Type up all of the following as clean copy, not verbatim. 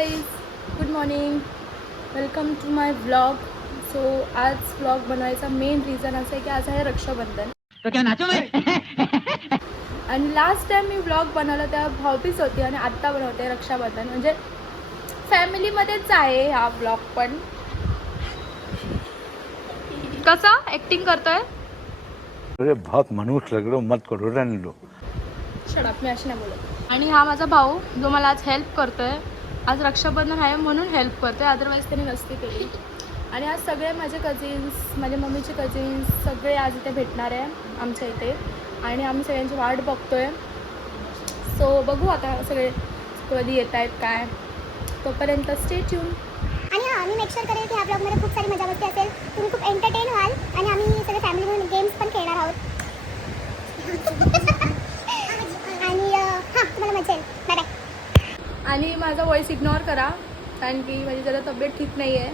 Guys, good morning, welcome to my vlog. So आज vlog बनवायचा main reason असं आहे की आज आहे रक्षाबंधन. आणि लास्ट टाइम मी व्लॉग बनवला तेव्हा भाऊबीज होती आणि आत्ता बनवते रक्षाबंधन. म्हणजे फॅमिलीमध्येच आहे हा व्लॉग. पण कसा ॲक्टिंग करतोय? अरे बहुत मनुष्य लग रहे हो, मत करो, रहने दो. शडप, मी अशी नाही बोलत. आणि हा माझा भाऊ जो मला आज हेल्प करतोय. आज रक्षाबंधन आहे म्हणून हेल्प करतोय, अदरवाईज त्याने नसती केली. आणि आज सगळे माझे कझिन्स, माझ्या मम्मीचे कझिन्स सगळे आज इथे भेटणार आहे आमच्या इथे. आणि आम्ही सगळ्यांची वाट बघतोय. सो बघू आता सगळे कधी येत आहेत काय. तोपर्यंत स्टे ट्यून. आणि हां, मी मेक शुअर करेल की ह्या ब्लॉगमध्ये खूप सारी मजा मस्ती असेल. तुम्ही खूप एंटरटेन व्हाल आणि आम्ही सगळे फॅमिली म्हणून गेम्स पण खेळणार आहोत. आणि हां, तुम्हाला मजा येईल. Bye bye. आणि माझा वॉइस इग्नोर करा कारण की माझी जरा तब्येत ठीक नाही आहे.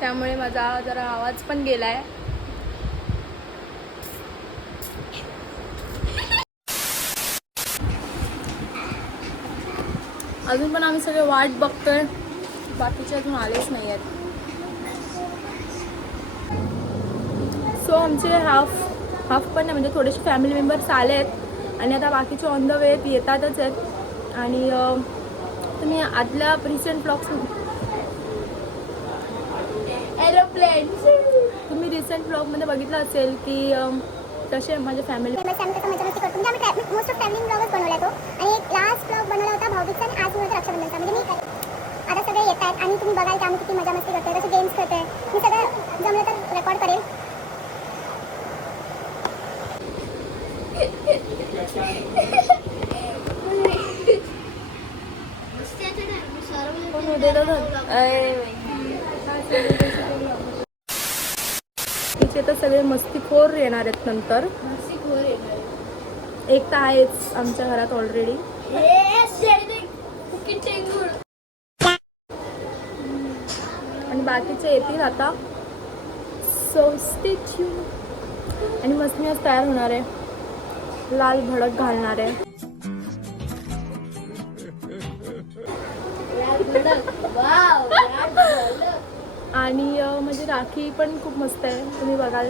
त्यामुळे माझा जरा आवाज पण गेला आहे. अजून पण आम्ही सगळे वाट बघतोय, बाकीचे अजून आलेच नाही आहेत. सो आमचे हाफ पण नाही, म्हणजे थोडेसे फॅमिली मेंबर्स आले आहेत आणि आता बाकीचे ऑन द वे येतातच आहेत. आणि तुम्ही आदल्या रिसेंट ब्लॉग्स, एरोप्लेन, तुम्ही रिसेंट ब्लॉगमध्ये बघितलं असेल की तसे माझ्या फॅमिली आम्ही कसं मजा मस्ती करतो. म्हणजे आम्ही मोस्ट ऑफ ट्रॅव्हलिंग ब्लॉगच बनवला तो. आणि एक लास्ट ब्लॉग बनवला होता भाऊबीजचा आणि आज बनवतो रक्षाबंधनचा. म्हणजे मी आता सगळे येत आहेत आणि तुम्ही बघाल की आम्ही किती मजा मस्ती करतोय, कसे गेम्स खेळतोय. मी सगळं जमलं तर रेकॉर्ड करेल. तिचे तर सगळे मस्तीखोर येणार आहेत नंतर. एक तर आहेच आमच्या घरात ऑलरेडी. आणि बाकीचे येतील आता. So stay tune. आणि मस्त मी आज तयार होणार आहे, लाल भडक घालणार आहे. आणि म्हणजे राखी पण खूप मस्त आहे, तुम्ही बघाल.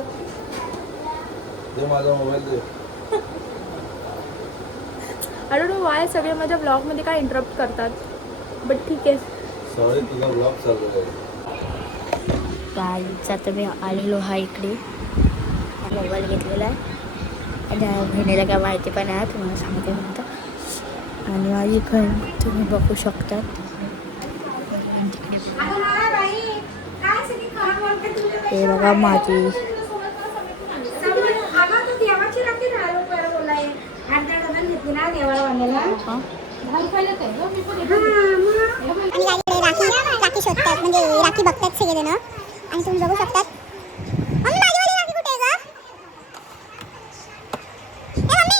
माझा mobile they. I don't know Y सगळे माझ्या ब्लॉगमध्ये काय इंटरप्ट करतात, बट ठीक आहे. सॉरी, तुझा ब्लॉग चालू आहे. गाईचा तर मी आलेलो हा इकडे. मोबाईल घेतलेला आहे आणि बहिणीला काय माहिती पण आहे, तुम्हाला सांगते नंतर. आणि माझी बहीण तुम्ही बघू शकता. हे बघा माझी राखी शोधतात, म्हणजे राखी बघतात सगळेजण. आणि तुम्ही बघू शकतात मम्मी माझीवाली राखी कुठे आहे गं? मम्मी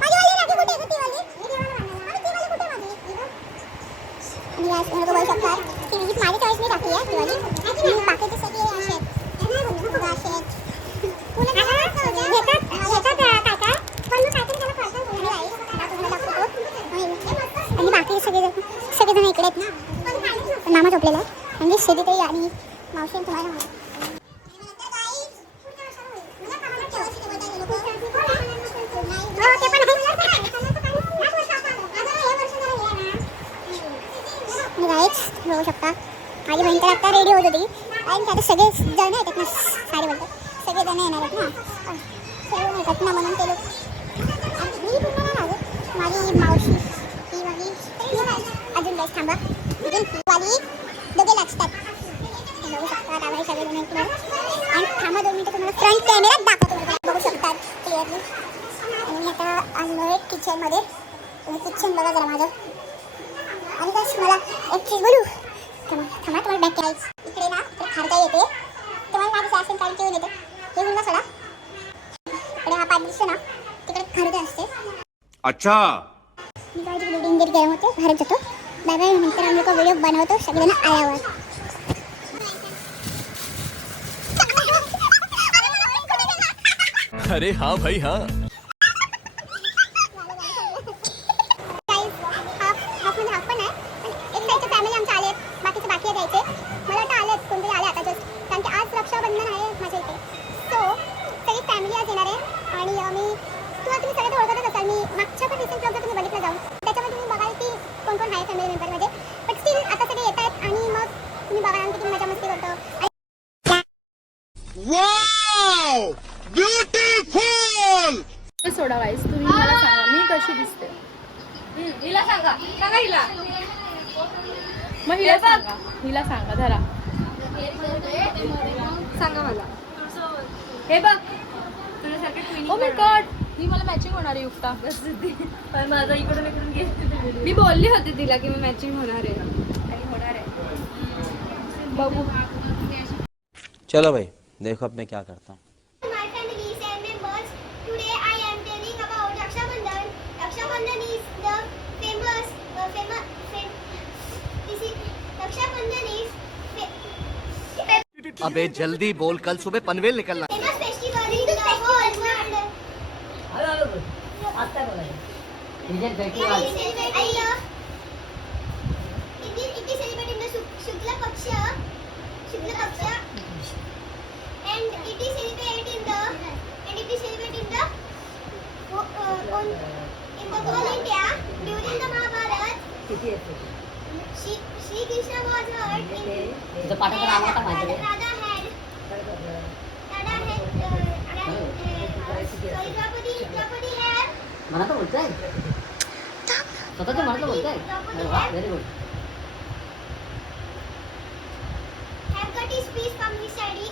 माझीवाली राखी कुठे आहे? ती वाली कुठे माझी? आणि आज तुम्ही बघू शकता की माझी चॉईसनी राखी आहे ती वाली. आणि बाकीचे सगळे असे आहेत. आणि बाकी सगळेजण इकडे आहेत ना. मामा झोपलेला आहे म्हणजे शेतीतही आणि मावशी तुम्हाला बघू शकता. माझी बहीण तर आता रेडी होत होती आणि आता सगळे जण येतात ना, सारे बोलतात सगळे जण येणार आहेत ना, सगळे येतात ना म्हणून ते लोक. आणि मी पूर्ण नाही लागत, माझी मावशी ती माझी अजून बस थांबा वाली दोघे लागतात. बघू शकता त्यामुळे सगळे जण येतील. आणि थांबा 2 मिनिटं, तुम्हाला फ्रंट कॅमेऱ्यात दाखवतो. बघू शकतात क्लिअरली. आणि मी आता आलो आहे किचनमध्ये. तुम्ही किचन बघा जरा माझं. आणि बस मला एक चीज बोलू. थांबा तुम्हाला बॅक करायचं. इकडे ना तर खारका येते, तुम्हाला माहिती असेल कारण केऊन येते. हे गुंडा सोडा. इकडे हा पाठ दिसतो ना, तिकडे खारका असते. अच्छा, मी काय व्हिडिओ इंगेज गरम होते, बाहेर जातो. Bye bye. नंतर आम्ही लोक व्हिडिओ बनवतो सगळेजण आल्यावर. अरे हाँ भाई हाँ. तुम्ही सगळे तर ओळखतच असाल. मी मागच्या पण रिसेंट ब्लॉग जर तुम्ही बघितलं जाऊन त्याच्यामध्ये तुम्ही बघाल की कोण कोण आहे फॅमिली मेंबरमध्ये. बट स्टील आता सगळे येत आहेत आणि मग तुम्ही बघाल आम्ही किती मजा मस्ती करतो. सोडा गाईस, तुम्ही मला सांगा मी कशी दिसते. हिला सांगा हिला मग हिला सांगा धरा. सांगा मला. हे बघ तुझ्यासारखे ओ माय गॉड, ही मला मॅचिंग होणार आहे युक्ता. माझा इकडून गेली. मी बोलली होती तिला की मी मॅचिंग होणार आहे आणि होणार आहे. बघू. चलो भाई देखो अब मैं क्या करता हूँ. My families and members, today I am telling about Raksha Bandhan. Raksha Bandhan is the famous Raksha Bandhan is अबे जल्दी बोल, कल सुबह पनवेल निकलना. famous festival in the whole world. I love it is celebrated in the Shukla Paksha and it is celebrated in the whole India during the Mahabharata. Shri Krishna was hurt in Radha had Draupadi had मला तर बोलतोय स्वतःचं मला तर बोलतोय. Very good. have got his piece from his study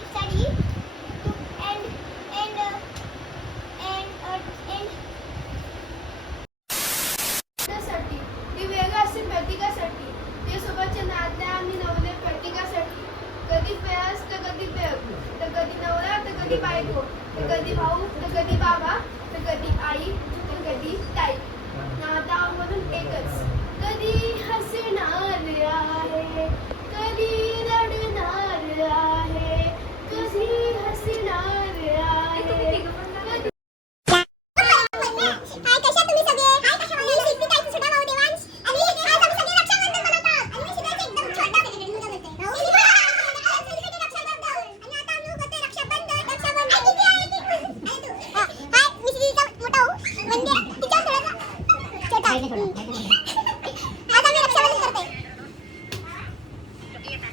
साठी ती वेगळं असते प्रतीकासाठी. ते सोबतच्या नात्या आणि नवले प्रतीकासाठी. कधी प्यास तर कधी पेग, तर कधी नवरा तर कधी बायको, तर कधी भाऊ तर कधी बाबा, तर कधी आई तर कधी ताई. नातामधून एकच. कधी हसणार आहे, कधी रडणार आहे, कधी हसणार आहे. हाय कशा तुम्ही सगळे. मी सिद्धी ताईचा छोटा भाऊ देवांश आणि आज आम्ही सगळे रक्षाबंधन मनवतात. आणि मी सिद्धाचा एकदम छोटा मुलगा बोलते. आणि आता आम्ही करते रक्षाबंधन. आणि तू हाय मी सिद्धीचा मोठा भाऊ म्हणजे तिच्या थोडासा छोटा. आज आम्ही रक्षाबंधन करते.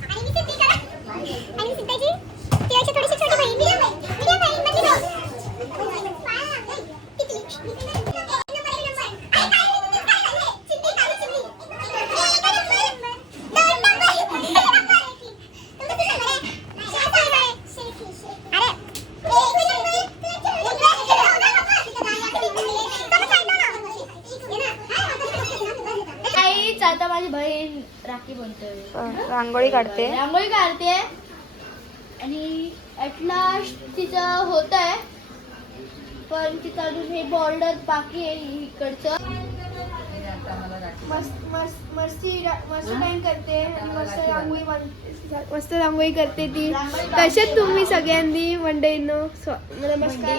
आणि मी सिद्धीचा आणि सिद्धाची तिची थोडीशी छोटी बहीण मीडियम बहीण म्हणजे भाऊ. आता माझी बहीण राखी बनतोय, रांगोळी काढते. रांगोळी काढते आणि ॲट लास्ट तिचं होत आहे. पण तिचं अजून हे बॉर्डर बाकी आहे इकडचं. मस्त टाइम करते आणि मस्त रांगोळी करते ती. कशात तुम्ही सगळ्यांनी मंडळींनो नमस्कार.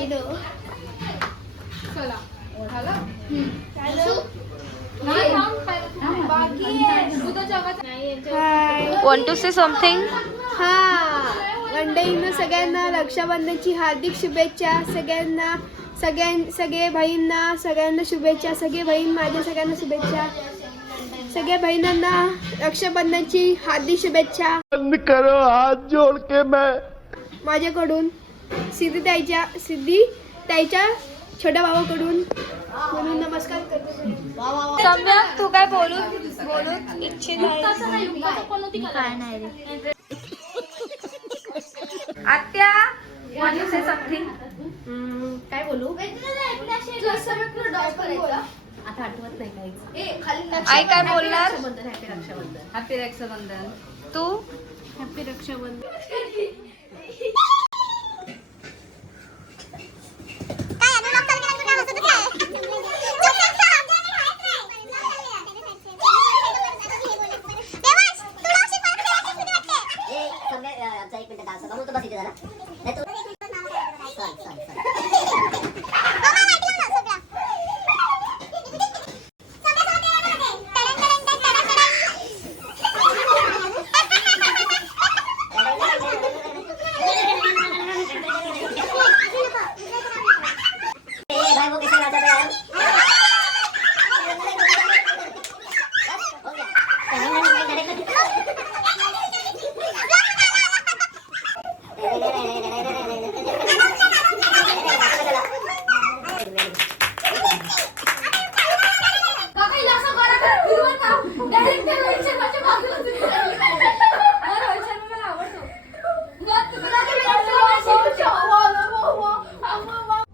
चला हाय. Want to say something? हा मंडळींनो सगळ्यांना रक्षाबंधनची हार्दिक शुभेच्छा. सगळे बहीणना सगळ्यांना शुभेच्छा. सगळे बहीण माझ्या सगळ्यांना शुभेच्छा. सगळ्या बहिणींना रक्षाबंधनची हार्दिक शुभेच्छा. बंद करो हाथ जोड़ के मैं. माझ्याकडून सिद्धी ताईच्या छोट्या भावाकडून म्हणून नमस्कार करते. सम्यक तू काय बोलू इच्छित काय नाही रे. आत्या want to say something? काय बोलू. आता आठवत नाही काहीच. आई काय बोलणार. हॅपी रक्षाबंधन. तू हॅपी रक्षाबंधन. काय अजून लोक चालू केला तुला हसतच आहे. देवांश तू लावशील मला खेळायला सुद्धा वाटते. आमचा 1 मिनिट डान्स म्हणून तर बस इथे जरा. नाही तू भाई वो कैसे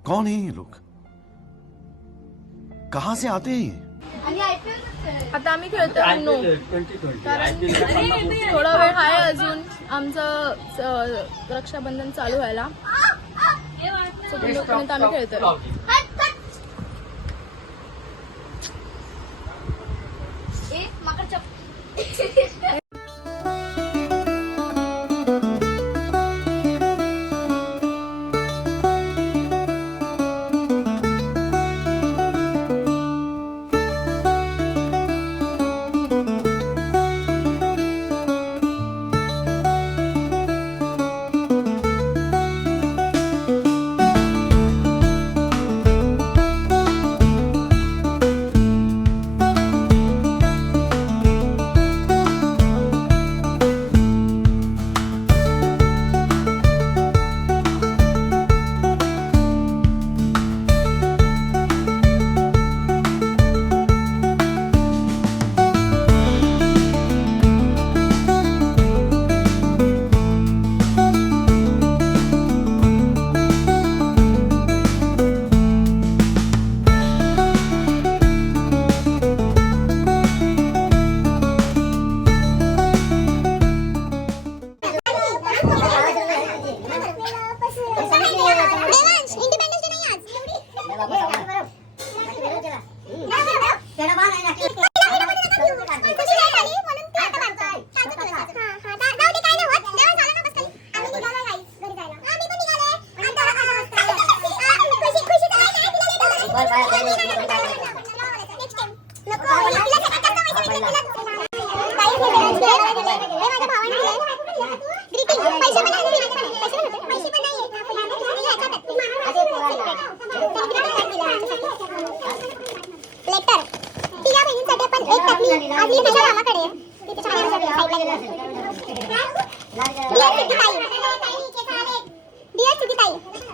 कौन है ये लोग? कहां से आते हैं ये? आता आम्ही खेळतोय नो, कारण थोडा वेळ आहे अजून आमचं रक्षाबंधन चालू व्हायला. तोपर्यंत आम्ही खेळतोय.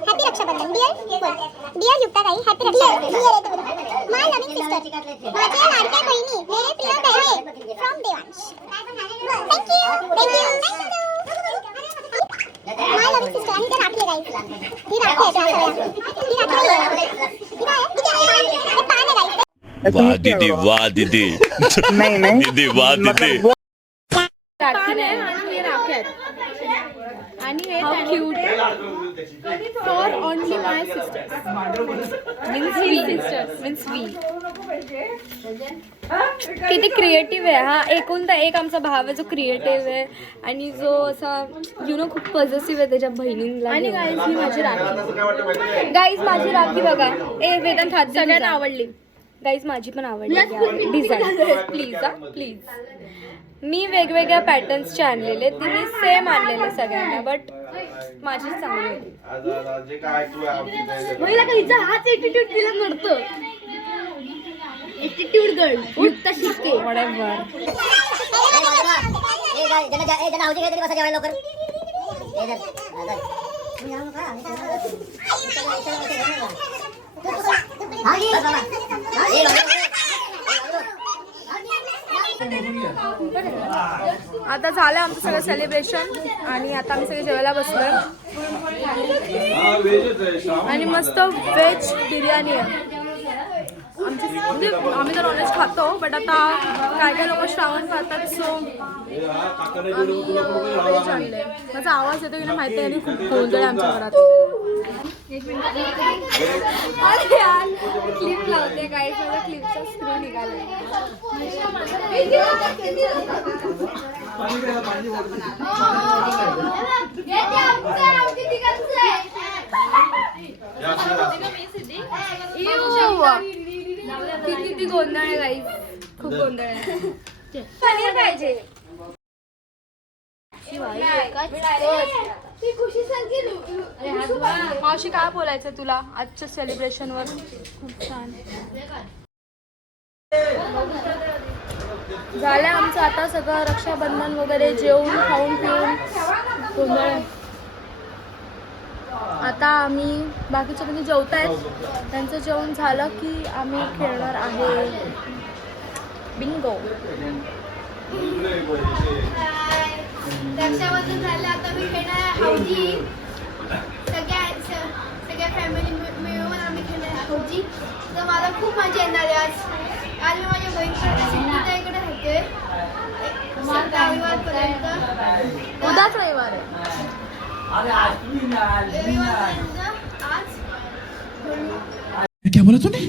Happy Rakshabandhan. Dear युक्ताताई, happy Rakshabandhan. माय लव्हिंग सिस्टर, माझ्या लाडक्या बहिणी, मेरे प्रिय बहिणी from Devansh. My loving sister. आणि ते राखी आहे गाईस, ही राखी आहे. वाह दीदी, वाह दीदी. नहीं दीदी, वाह दीदी. राखी नाही, हे राखी आहेत. आणि हे cute for only my sisters means we. किती क्रिएटिव्ह आहे हा. एकूणता एक आमचा भाव आहे जो क्रिएटिव्ह आहे आणि जो असा खूप पॉझिटिव्ह आहे त्याच्या बहिणींना. आणि गाईज ही माझी राखी. गाईज माझी राखी बघा. वेदांत हात सगळ्यांना आवडली. गाईज माझी पण आवडली डिझाईन. Please please. मी वेगवेगळ्या पॅटर्न्सचे आणलेले, तिने सेम आणलेले सगळ्यांना, बट माझी चांगली होती. महिला काहीचा हाच एटिट्यूड तिला नडतो. एटिट्यूड गर्ल युक्ता शिके वॉटएव्हर. आता झालं आमचं सगळं सेलिब्रेशन आणि आता आम्ही सगळे जेवायला बसलोय आणि मस्त व्हेज बिर्याणी आहे आमची. म्हणजे आम्ही तर नॉनव्हेज खातो, बट आता काय काय लोक श्रावण खातात, सो आम्ही व्हेज आणले. माझा आवाज येतो की नाही माहिती आहे, खूप गोंधळ आहे आमच्या घरात. अरे यार क्लिप लावते काय, माझ्या क्लिपचा स्क्रू निघाला. किती गोंधळ आहे गाईस, खूप गोंधळ आहे. पनीर पाहिजे. मावशी काय बोलायचं तुला आजच्या सेलिब्रेशन वर? खूप छान झालं आमचं आता सगळं रक्षाबंधन वगैरे जेवून खाऊन पिऊन गोंधळ. आता आम्ही बाकीचे म्हणजे जेवतायत, त्यांचं जेवण झालं की आम्ही खेळणार आहे बिंगो. रक्षाबंधन झालं, आता मी खेळणार हाऊजी. सगळ्या फॅमिली मिळून माझी, तर मला खूप मजा येणार आहे आज. आज मी माझ्या बहिणीच्या इकडे राहते रविवारपर्यंत. उद्याच रविवार आहे. रविवारपर्यंत आज क्या बोला तूने?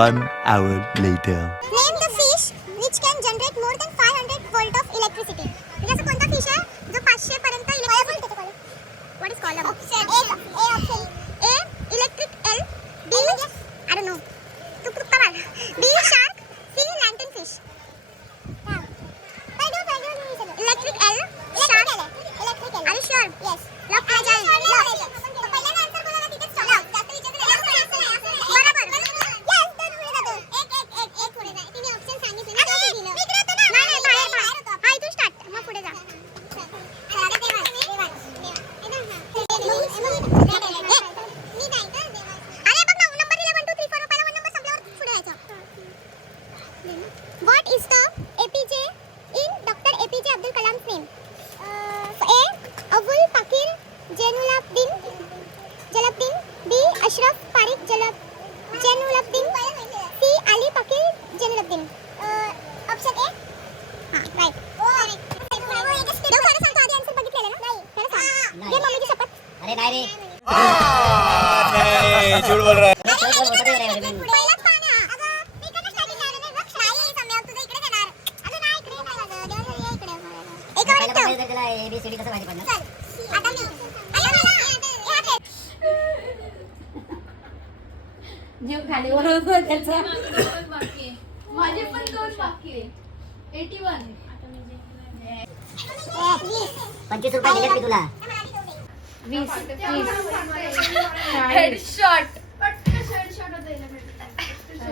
One hour later. Name the fish which can generate more than 500 volt of electricity. म्हणजे असं कोणता फिश आहे जो 500 पर्यंत electricity. What is called? Option A option A electric L B I don't know. तू कुत्ता मार. B shark C lantern fish. Electric L shark. Electric L. Are you sure? Yes. Lock किया जाए. पहिल्यांदा आन्सर कोणाला तिथेच stop. जास्त विचारलं नाही. बरोबर. Yes, तर पुढे जातो. एक पुढे जा. तुम्ही ऑप्शन सांगितले ना. नाही बाहेर. हा इथून स्टार्ट. मग पुढे जा. अरे देवा. अरे बघ ना नंबर दिले 1 2 3 4 पहिला 1 नंबर संपल्यावर पुढे जायचं. What is the APJ in Dr. APJ Abdul Kalam's name? A. Abul Pakir Jainuddin B. Ashraf Parik Jainuddin C. Ali Pakir Jainuddin. Option A. हां राईट. देव खरं सांगतो आधी आन्सर बघितलेलं ना. नाही खरं सांग. घे मम्मीची शपथ. अरे नाही रे. झूठ बोल रहा है. पहिलाच पाणी हा. अगं मी इकडनं स्टार्टिंग आलो नाही. बघ नाही सम्या तुझं इकडे येणार. अगं नाही इकडे नाही माझं. देवाचं ये इकडे. एका वेळेस ठेव. त्याला ABCD कसं माहिती पडणार? चल आता मी. अरे मला. जीव खाली बरोबर त्याचा. माझे पण 2 बाकी आहे. 81. 25 रुपये दिलेत मी तुला. 20 हेडशॉट. पटकन हेडशॉट होता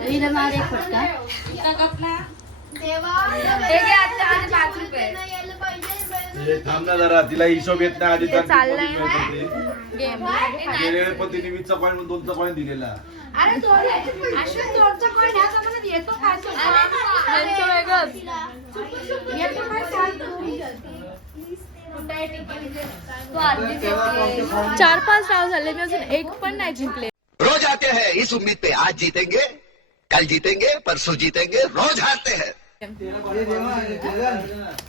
हिला मार एक फटका. देवा. हे घे आता आणि 5 रुपये. नाही यायला पाहिजे. थांब ना जरा तिला हिशोब येत नाही आधी हे चाललंय गेम. गेलेले पण तिने 20चा पॉईंट 2चा पॉईंट दिलेला. अरे तो अश्विन 2चा पॉईंट ह्या जमान्यात येतो काय त्यांचं वेगळंच येतो काय चालतो. 4-5 डाव झाले मी अजून एक पण नाही जिंकले. रोज आते हैं इस उम्मीद पे आज जीतेंगे कल जीतेंगे परसों जीतेंगे रोज हारते हैं.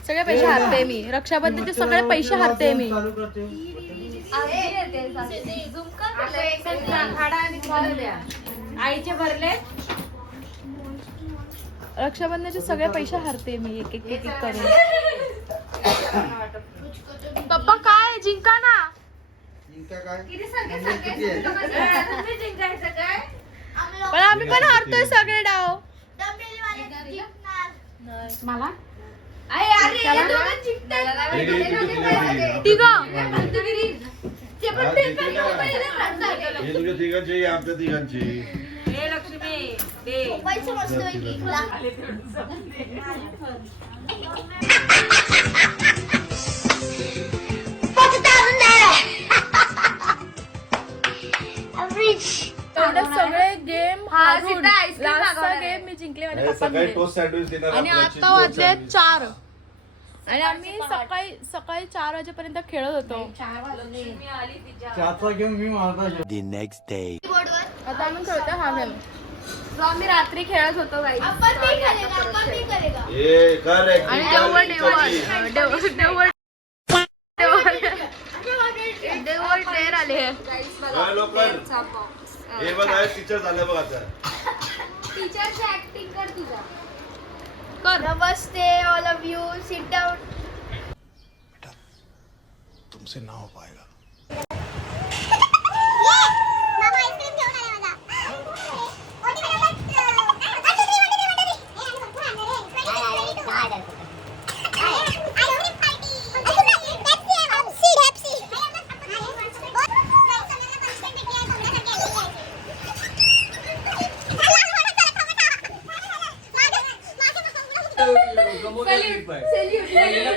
सगळे पैसे हारते मी. रक्षाबंधनचे सगळे पैसे हारते मी. आईचे भरले. रक्षाबंधनचे सगळे पैसे हारते मी एक करून. पप्पा काय जिंका ना. पण आम्ही पण हारतोय सगळे डाव. मला हे तुझ्या तिघांचे आमच्या तिघांचे. पैसे मस्त पैकी. एवढे सगळे गेम हारून लास्टचा गेम मी जिंकले माझ्या सकाळी पप्पांनी. टोस्ट सँडविच देणार आणि आता वाजले 4 आणि आम्ही सकाळी 4 वाजेपर्यंत खेळत होतो. The next day. आता आम्ही खेळतो हा गेम जो आम्ही रात्री खेळत होतो गाईस. आपण नहीं करेगा, अपन नहीं करेगा. ए कर रे. आणि देवळ ट्रेन आले. लोकल हे बघ आहे टीचर झालं बघ आता. टीचरची ऍक्टिंग कर तुझा. कर. नमस्ते all of you. Sit down. तुमसे ना हो पाएगा. मामा आईस्क्रीम घेऊन आला माझा. ओटी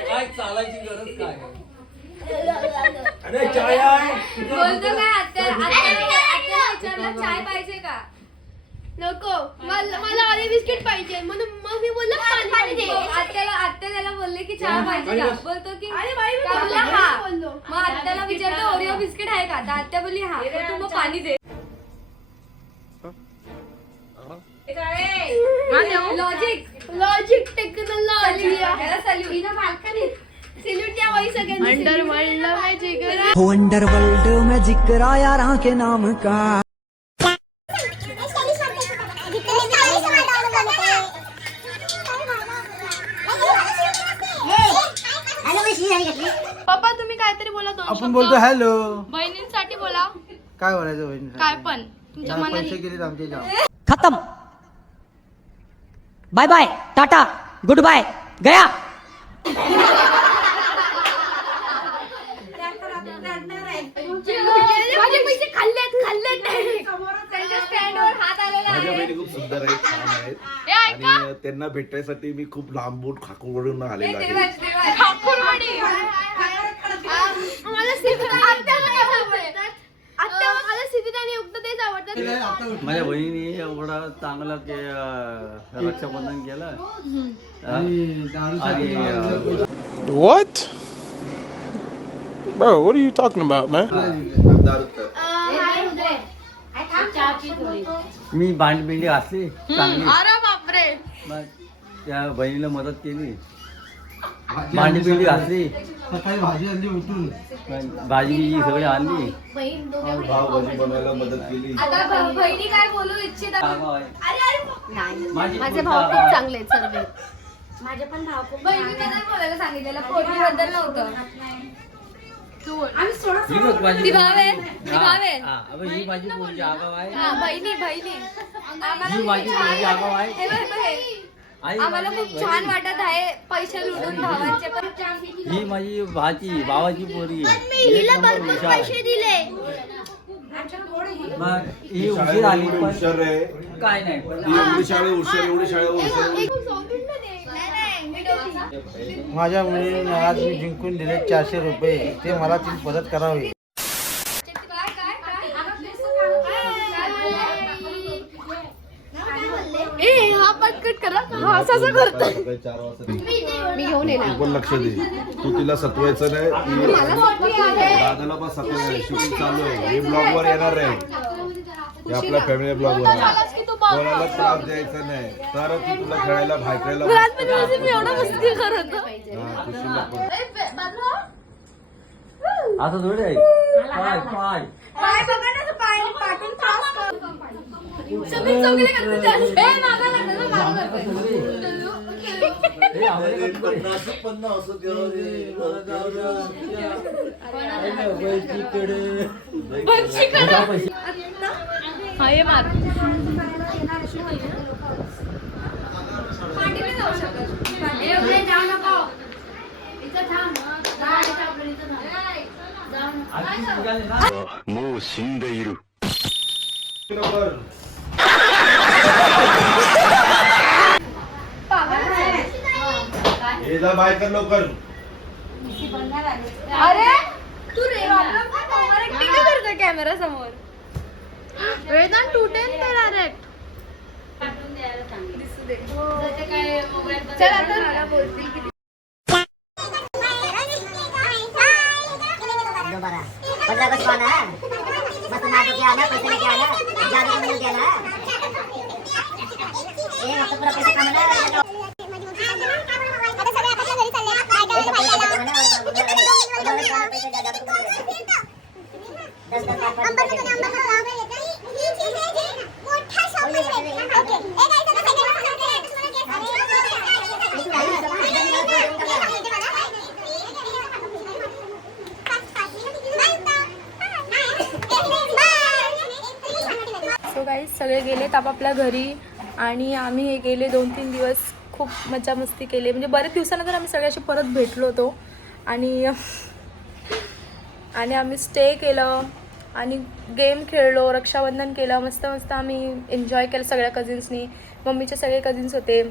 काय चालायची गरज काय बोलतो काय आत्याला विचारलं चाय पाहिजे का? नको मला ऑरिओ बिस्किट पाहिजे म्हणून मग मी बोललो पाणी दे. आत्या त्याला बोलले की चहा पाहिजे का? बोलतो की अरे बाई मी का बोलला बोललो, हा. बोललो. मग आत्याला विचारलं ओरिओ बिस्किट आहे का? तर आत्या बोलली हा. तर तू मग पाणी दे. लॉजिक टेक्नॉलॉजी सॅल्यूट या बाई सगळ्यांनी अंडरवर्ल्ड मॅजिक अंडरवर्ल्ड में जिक्र यारा के नाम का पप्पा तुम्ही काहीतरी बोला दोन आपण शब्द. बोलतो हॅलो. बहिणींसाठी बोला. काय बोलायचं बहिणी? काय पण तुमच्या पैसे मनात गेलेत आमचे जाम. खत्म bye bye tata goodbye गया माझे पैसे खाल्लेत त्यांच्या स्टँडवर हात आलेला माझ्या आहे. बहिणी खूप सुंदर आहेत, छान आहेत हे ऐका. आणि त्यांना भेटण्यासाठी मी खूप लांबून खाकूवरून आलेलो आहे. ठाकूरवाडी. मला सिद्धिदानी आवडतात. आत्या मला सिद्धिदानी युक्त तेच आवडतात. माझ्या बहिणीने एवढा चांगला रक्षाबंधन केलं आणि What? Bro, what are you talking about, man? मी भांडपिंडी असली चांगली अरे बापरे. मग त्या बहिणीला मदत केली. भांडपिंडी असली सकाळी भाजी आणली उठून भाजी सगळी आणली. भाजी बनवायला मदत केली. आता बहिणी काय बोलू इच्छितात? माझे भाऊ खूप चांगले आहेत सर्व. माझे पण भाव खूप बहिणीने नाही बोलायला सांगितलेलं, पोरीबद्दल नव्हतं. तू बोल. ही बघ माझी ती भाव आहे, ती भाव आहे. ही माझी पोरगी आगाव आहे. हा, बहिणी आम्हाला ही माझी पोरगी आगाव आहे. हे बघ, हे. आई आम्हाला माझी खूप छान वाटत आहे पैसे लुटून भावांचे पण. ही माझी भावाची पोरगी हिला भरपूर पैसे दिले. मग ही उशीर आली पण हुशार आहे. काय नाही पण एवढी शाळा हुशार. माझ्या मुलीने आज मी जिंकून दिले 400 रुपये ते मला ती परत करावे. हा पटकट करा. हा असं करतो. 4 वाजता मी घेऊन येणार. तू पण लक्ष दे. तू तिला सतवायचं नाही. दादाला पण सतवायचं. शूटिंग चालू आहे. हे ब्लॉग वर येणार आहे. हे आपल्या फॅमिली ब्लॉग वर कोणाला त्रास द्यायचा नाही. तर ती तुला खेळायला भायकायला मी एवढं मस्ती करत आता थोडे आहे पाय पाय पाय बघा ना, तो पाय पाठून त्रास कर. सगळे चौघे करतात. ए, मागं लागलं ना, मागं लागलं. हा, ये मार. पाठीने जाऊ शकत. ए, उद्या जाऊ नको. इथं थांब. जा, इथं आपलं इथं थांब. जाऊ नको. もう死んでいる。 हे जा बाय कर लवकर. अरे तू रे करतोय कॅमेरा समोर. वेदांत टूटेल ते डायरेक्ट. चल आता बोलतील किती. पंद्रह अगस्त को आना है, मस्त नाटक के आना, पैसे लेके आना, जादू को मिल गया ना, ये मतलब पूरा पैसा कमाना है. आता सगळे आपल्या घरी चालले, बायका बायकाला मोठा शॉप आहे. ओके ए गाइस आता सो गाईज सगळे गेलेत आपापल्या घरी आणि आम्ही हे गेले 2-3 दिवस खूप मजा मस्ती केली. म्हणजे बरेच दिवसानंतर आम्ही सगळे असे परत भेटलो होतो आणि आम्ही स्टे केलं आणि गेम खेळलो, रक्षाबंधन केलं, मस्त मस्त आम्ही एन्जॉय केलं सगळ्या कझिन्सनी. मम्मीचे सगळे कझिन्स होते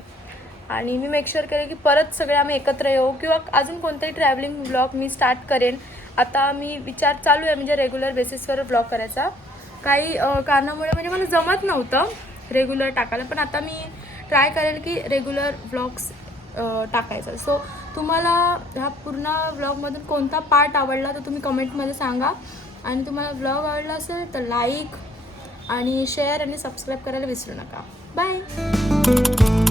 आणि मी मेक शुअर करेन की परत सगळे आम्ही एकत्र येऊ किंवा अजून कोणताही ट्रॅव्हलिंग ब्लॉग मी स्टार्ट करेन. आता मी विचार चालू आहे म्हणजे रेग्युलर बेसिसवर ब्लॉग करायचा. काही कारणामुळे म्हणजे मला जमत नव्हतं रेग्युलर टाकायला, पण आता मी ट्राय करेल की रेग्युलर व्लॉग्स टाकायचा. सो तुम्हाला ह्या पूर्ण व्लॉगमधून कोणता पार्ट आवडला तर तुम्ही कमेंटमध्ये सांगा. आणि तुम्हाला व्लॉग आवडला असेल तर लाईक आणि शेअर आणि सबस्क्राईब करायला विसरू नका. बाय.